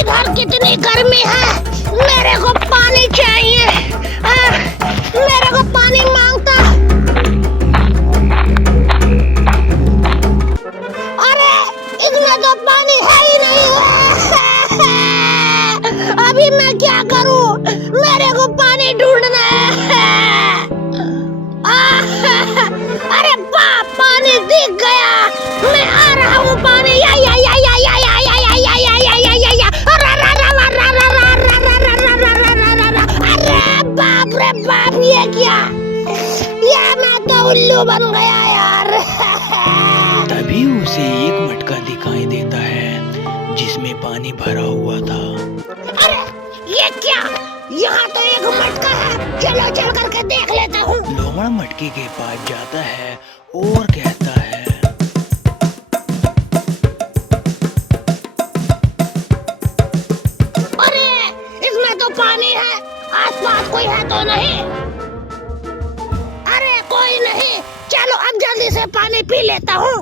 इधर कितनी गर्मी है, मेरे को पानी चाहिए। मेरे को पानी मांगता। अरे इसमें तो पानी है ही नहीं। अभी मैं क्या करूं? मेरे को पानी ढूंढना है। अरे बाप, पानी दिख गया। मैं आ रहा हूँ पानी। या या या या या या या या या या या या या या। अरे बाप रे बाप, ये क्या? ये मैं तो उल्लू बन गया यार। तभी उसे एक मटका दिखाई देता है जिसमें पानी भरा हुआ था। अरे ये क्या? यहाँ तो एक मटका है। चलो चल करके देख लेता हूँ। लोमड़ मटके के पास जाता है और कहता है, अरे इसमें तो पानी है। आसपास कोई है तो नहीं? अरे कोई नहीं। चलो अब जल्दी से पानी पी लेता हूँ।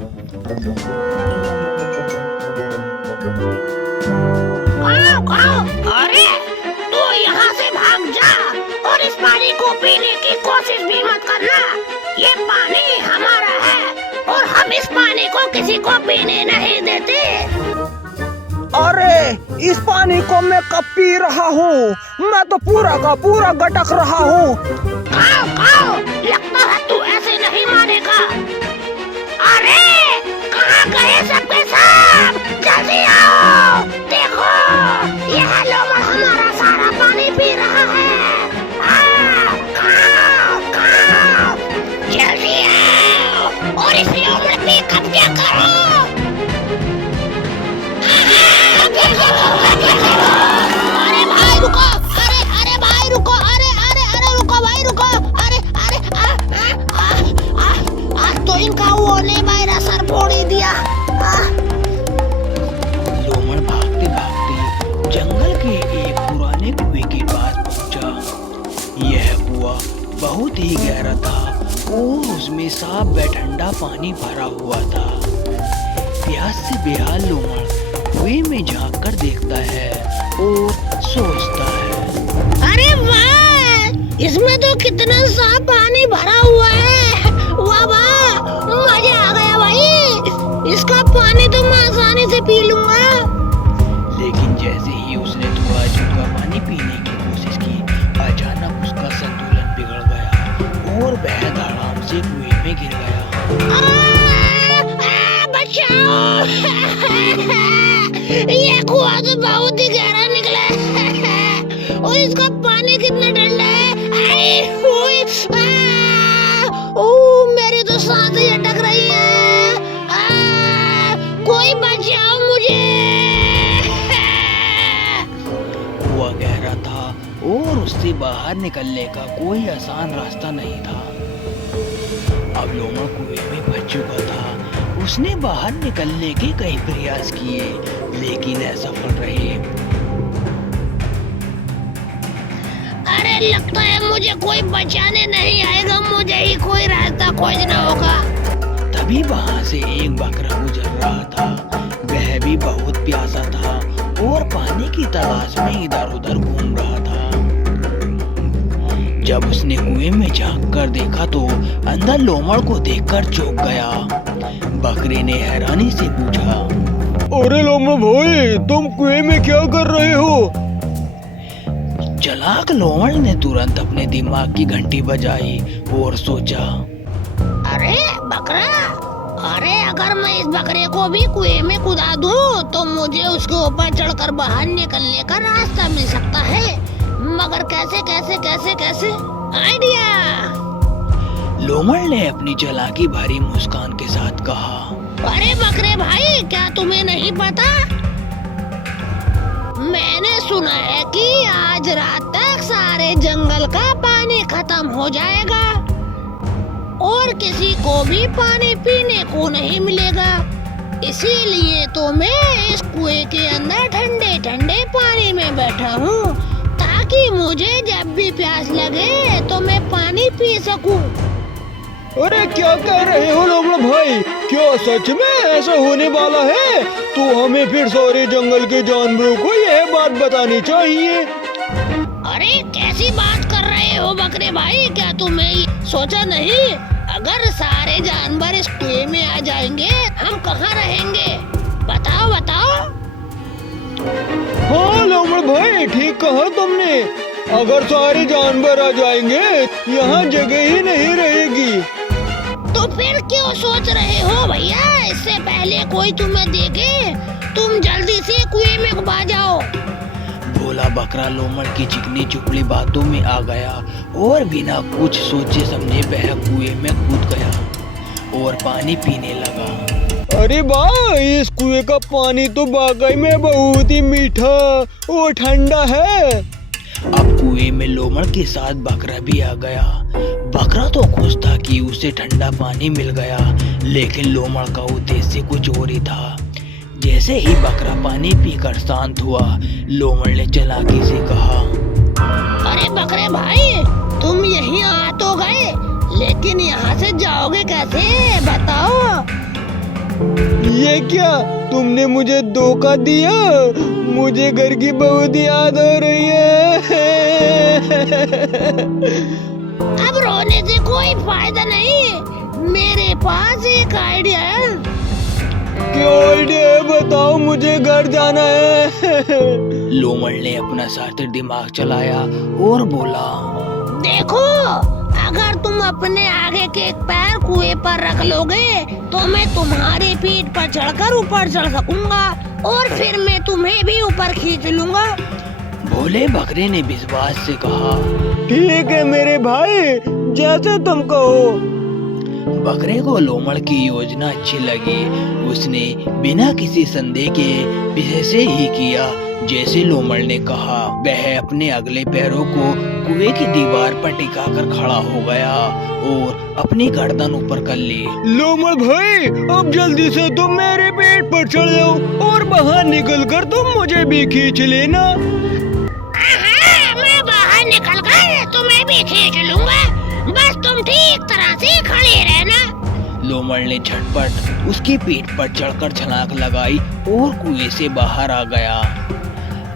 अरे तू यहाँ से भाग जा और इस पानी को पीने की कोशिश भी मत करना। ये पानी हमारा है और हम इस पानी को किसी को पीने नहीं देते। अरे इस पानी को मैं कब पी रहा हूँ? मैं तो पूरा का पूरा गटक रहा हूँ। खाओ, लगता है तू ऐसे नहीं मानेगा। अरे कहाँ गए सबके सब? जल्दी आओ, देखो यह लोमड़ हमारा सारा पानी पी रहा है। खाओ, जल्दी आओ और इस लोमड़ पे कब्जा करो। अरे भाई रुको, अरे भाई रुको, अरे रुको भाई रुको। अरे आज तो इनका वो ने मेरा सर फोड़ ही दिया। लोमड़ भागते भागते जंगल के एक पुराने कुएं के पास पहुंचा। यह कुआं बहुत ही गहरा था और उसमें साफ व ठंडा पानी भरा हुआ था। प्यास से बेहाल लोमड़ कुएं में झांक कर देखता है और सोचता है, अरे वाह, इसमें तो कितना साफ पानी भरा हुआ है। वाह वाह, मजा आ गया भाई। इसका पानी तो मैं आसानी से पी लूंगा। लेकिन जैसे ही उसने थोड़ा झुका पानी पीने की कोशिश की, अचानक उसका संतुलन बिगड़ गया और वह धड़ाम से कुएं में गिर गया। बचाओ। ये कुआं तो बहुत ही गहरा निकला है और इसका पानी कितना ठंडा है। मेरी तो सांसें अटक रही है। कोई बचाओ मुझे। कुआं गहरा था और उससे बाहर निकलने का कोई आसान रास्ता नहीं था। अब लोमड़ कुएं में फंस चुका था। उसने बाहर निकलने के कई प्रयास किए लेकिन असफल रहे। अरे लगता है मुझे कोई बचाने नहीं आएगा। मुझे ही कोई रास्ता खोजना होगा। तभी वहां से एक बकरा गुजर रहा था। वह भी बहुत प्यासा था और पानी की तलाश में इधर उधर घूम रहा था। जब उसने कुएं में झांक कर देखा तो अंदर लोमड़ को देखकर चौंक गया। बकरे ने हैरानी से पूछा, अरे लोमड़ भाई, तुम कुएं में क्या कर रहे हो? चालाक लोमड़ ने तुरंत अपने दिमाग की घंटी बजाई और सोचा, अरे बकरा, अरे अगर मैं इस बकरे को भी कुएं में कूदा दूं तो मुझे उसके ऊपर चढ़कर बाहर निकलने का रास्ता मिल सकता है। मगर कैसे कैसे कैसे कैसे? आइडिया। लोमड़ ने अपनी चालाकी भरी मुस्कान के साथ कहा, अरे बकरे भाई, क्या तुम्हें नहीं पता? मैंने सुना है कि आज रात तक सारे जंगल का पानी खत्म हो जाएगा और किसी को भी पानी पीने को नहीं मिलेगा। इसीलिए तो मैं इस कुएं के अंदर ठंडे ठंडे पानी में बैठा हूँ ताकि मुझे जब भी प्यास लगे तो मैं पानी पी सकूं। अरे क्या कह रहे हो लोमड़ भाई? क्या सच में ऐसा होने वाला है? तो हमें फिर सारे जंगल के जानवरों को यह बात बतानी चाहिए। अरे कैसी बात कर रहे हो बकरे भाई, क्या तुम्हें सोचा नहीं अगर सारे जानवर इस कुएं में आ जाएंगे हम कहाँ रहेंगे? बताओ बताओ। हाँ लोमड़ भाई, ठीक कहा तुमने। अगर सारे जानवर आ जाएंगे यहाँ जगह ही नहीं रहेगी। तो फिर क्यों सोच रहे हो भैया? इससे पहले कोई तुम्हें देखे तुम जल्दी से कुएं में घुमा जाओ। भोला बकरा लोमड़ की चिकनी चुपड़ी बातों में आ गया और बिना कुछ सोचे समझे वह कुएं में कूद गया और पानी पीने लगा। अरे वाह, इस कुएं का पानी तो वाकई में बहुत ही मीठा और ठंडा है। अब कुएं में लोमड़ के साथ बकरा भी आ गया। बकरा तो खुश था कि उसे ठंडा पानी मिल गया, लेकिन लोमड़ का उद्देश्य कुछ और ही था। जैसे ही बकरा पानी पीकर शांत हुआ, लोमड़ ने चालाकी से कहा, अरे बकरे भाई, तुम यहीं आ तो गए, लेकिन यहाँ से जाओगे कैसे बताओ? ये क्या, तुमने मुझे धोखा दिया? मुझे घर की बहुत याद हो रही है। अब रोने से कोई फायदा नहीं, मेरे पास एक आइडिया है। क्या आइडिया है, बताओ, मुझे घर जाना है। लोमड़ ने अपना सार्थक दिमाग चलाया और बोला, देखो, अगर तुम अपने आगे के एक पैर कुएं पर रख लोगे तो मैं तुम्हारी पीठ पर चढ़कर ऊपर चढ़ सकूंगा और फिर मैं तुम्हें भी ऊपर खींच लूंगा। भोले बकरे ने विश्वास से कहा, ठीक है मेरे भाई, जैसे तुम कहो। बकरे को लोमड़ की योजना अच्छी लगी। उसने बिना किसी संदेह के पीछे से ही किया जैसे लोमड़ ने कहा। वह अपने अगले पैरों को कुएं की दीवार पर टिकाकर खड़ा हो गया और अपनी गर्दन ऊपर कर ली। लोमड़ भाई, अब जल्दी से तुम मेरे पेट पर चढ़ जाओ और बाहर निकलकर तुम मुझे भी खींच लेना। मैं बाहर निकल कर तुम्हें भी खींच लूंगा, बस तुम ठीक तरह से खड़े रहना। लोमड़ ने झटपट उसकी पीठ पर चढ़कर छलांग लगाई और कुएं से बाहर आ गया।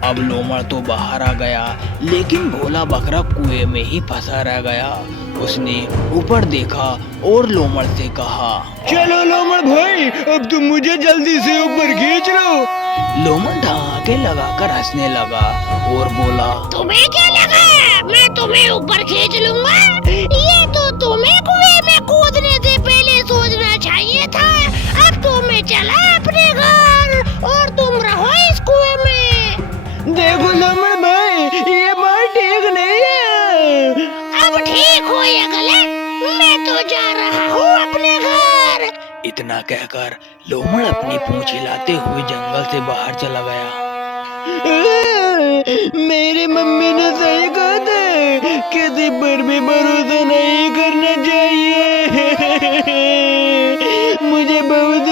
अब लोमड़ तो बाहर आ गया, लेकिन भोला बकरा कुएं में ही फंसा रह गया। उसने ऊपर देखा और लोमड़ से कहा, चलो लोमड़ भाई, अब तुम मुझे जल्दी से ऊपर खींच लो। लोमड़ धमाके लगाकर हंसने लगा और बोला, तुम्हें क्या लगा मैं तुम्हें ऊपर खींच लूंगा? ये तो तुम्हें कुएं में कूदने से पहले सोचना चाहिए था। अब तो मैं चला अपने घर और तुम रहो इस कुएं में। देखो लोमड़ भाई, ये बात ठीक नहीं है। अब ठीक हो या गलत, मैं तो जा रहा हूँ अपने घर। इतना कहकर लोमड़ अपनी पूंछ हिलाते हुए जंगल से बाहर चला गया। मेरी मम्मी ने सही कहा था, किसी पर भी भरोसा नहीं करना चाहिए। मुझे बहुत